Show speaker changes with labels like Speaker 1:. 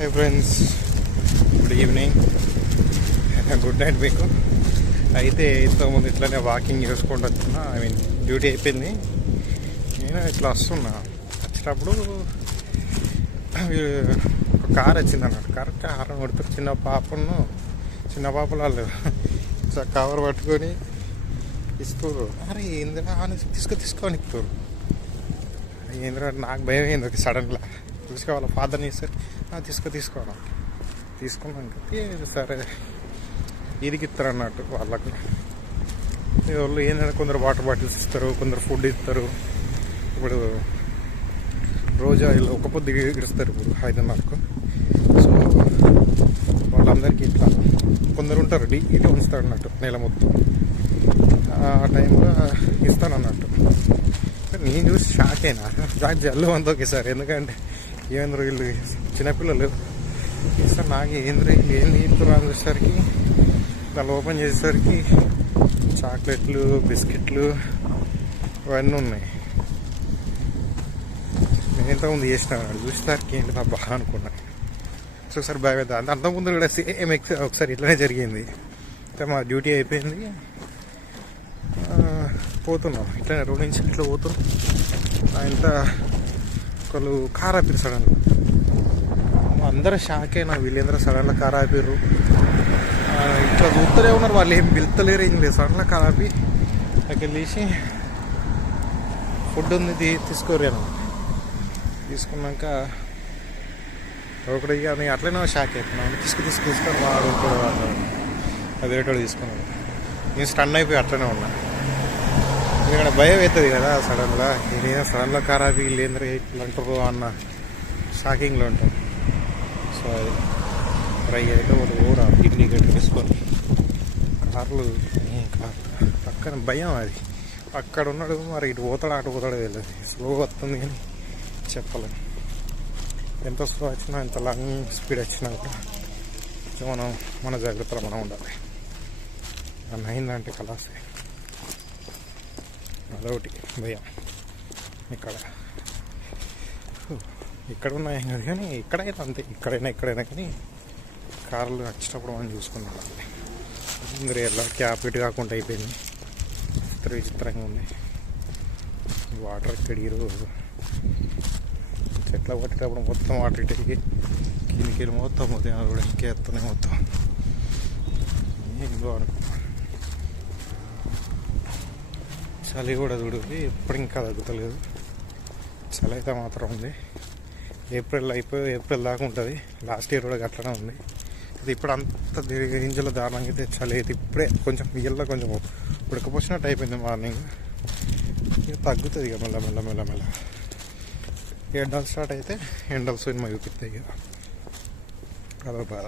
Speaker 1: Hi friends good evening good night మీకు. అయితే ఇంతకుముందు ఇట్లానే వాకింగ్ చేసుకుంటూ వచ్చిన ఐ మీన్ డ్యూటీ అయిపోయింది. నేను ఇట్లా వస్తున్నా. వచ్చినప్పుడు ఒక కార్ వచ్చింది అన్నట్టు కరెక్ట్గా హారం కొడుతారు చిన్న పాపను చిన్న పాపలు వాళ్ళు సో కవర్ పట్టుకొని ఇస్తారు అరే ఇందిరా అని తీసుకో తీసుకొని ఇస్తారు నాకు భయం అయింది. ఒక సడన్గా తీసుకోవాలి. ఫాదర్ని ఇస్తారు తీసుకో తీసుకోవాలి తీసుకున్నాక సరే. ఇరిగిస్తారు అన్నట్టు వాళ్ళకు. వాళ్ళు ఏంటంటే కొందరు వాటర్ బాటిల్స్ ఇస్తారు కొందరు ఫుడ్ ఇస్తారు. ఇప్పుడు రోజా ఇలా ఒక పొద్దు ఇస్తారు ఇప్పుడు హైదరాబాద్కు. సో వాళ్ళందరికీ ఇట్లా కొందరు ఉంటారు డి ఇది ఉంచుతాడు అన్నట్టు నెల మొత్తం. ఆ టైంలో ఇస్తాను అన్నట్టు నేను చూసి షాక్ అయినా. దాని జల్లు అంత ఒకేసారి. ఎందుకంటే ఏంద్ర వీళ్ళు? చిన్నపిల్లలు సార్ నాకు ఏంద్ర ఏం తీస్తారు అనేసరికి దాన్ని ఓపెన్ చేసేసరికి చాక్లెట్లు బిస్కెట్లు ఇవన్నీ ఉన్నాయి. నేను ఇంతకుముందు చేసిన చూసేసరికి ఏంటి నా బాగా అనుకున్నా. సో ఒకసారి బాగా అంత అంతకుముందు కూడా సేమ్ ఎక్స్ ఒకసారి ఇట్లనే జరిగింది. అయితే మా డ్యూటీ అయిపోయింది. పోతున్నాం. ఇట్లా రోడ్ నుంచి ఇట్లా పోతున్నాం. ఇంత ఒకళ్ళు కార్ ఆపిరు సడన్గా అందరూ షాక్ అయినా వీళ్ళందరూ సడన్గా కార్ ఆపిర్రు. ఇట్లా చూస్తూనే ఉన్నారు వాళ్ళు ఏం పిలుతలేరు ఏం లేదు. సడన్గా కార్ ఆపి అక్కడికి వెళ్ళేసి ఫుడ్ ఉంది తీ- తీసుకున్నాక ఒకటి ఇక నేను అట్లనే షాక్ అవుతున్నాను తీసుకు తీసుకు తీసుకొని వాడు ఉంటాడు వాడు అది వేటాడు నేను స్టన్ అయిపోయి అట్లనే ఉన్నా. ఎందుకంటే భయం అవుతుంది కదా సడన్గా నేను సడన్గా ఖరాబీ లేంద్ర ఇట్లా అంటారు అన్న షాకింగ్లో ఉంటాం. సో అది ట్రై అయితే వాళ్ళు కూడా ఇండికేటర్ తీసుకొని. కార్లు పక్కన భయం అది. అక్కడ ఉన్నాడు మరి ఇటు పోతాడు అటు పోతాడు తెలియదు స్లో వస్తుంది కానీ చెప్పలేం. ఎంత స్లో వచ్చినా ఎంత లాంగ్ స్పీడ్ వచ్చినా కూడా కొంచెం మనం మన జాగ్రత్తలో మనం ఉండాలి. అన్న అయిందంటే కలాసే అదొకటి భయం. ఇక్కడ. ఇక్కడ ఉన్నాయి కాదు కానీ ఇక్కడైతే అంతే. ఇక్కడైనా ఎక్కడైనా కానీ కార్లు వచ్చేటప్పుడు మనం చూసుకున్నాం అందరూ ఎలా క్యాప్ ఇటు కాకుండా అయిపోయింది. చిత్ర విచిత్రంగా ఉంది. వాటర్ ఇక్కడ చెట్ల పట్టేటప్పుడు మొత్తం వాటర్ ఇటు కిందికి వెళ్ళి మొత్తం మొత్తం కూడా ఇంకేస్తున్నాయి మొత్తం. ఏందో అనుకో చలి కూడా చూడు ఎప్పుడు ఇంకా తగ్గుతలేదు. చలి అయితే మాత్రం ఉంది. ఏప్రిల్ అయిపోయి ఏప్రిల్ దాకా ఉంటుంది. లాస్ట్ ఇయర్ కూడా అట్లనే ఉంది. ఇది ఇప్పుడు అంత రేంజ్లో దారుణంగా అయితే చలి అయితే ఇప్పుడే కొంచెం ఇయ్యల్లో కొంచెం ఉడకపోసినట్టు అయిపోయింది మార్నింగ్. ఇక తగ్గుతుంది ఇక మెల్ల మెల్ల మెల్ల మెల్ల. ఎండలు స్టార్ట్ అయితే ఎండలు సినిమా చూపిస్తాయి ఇక అదో బాధ.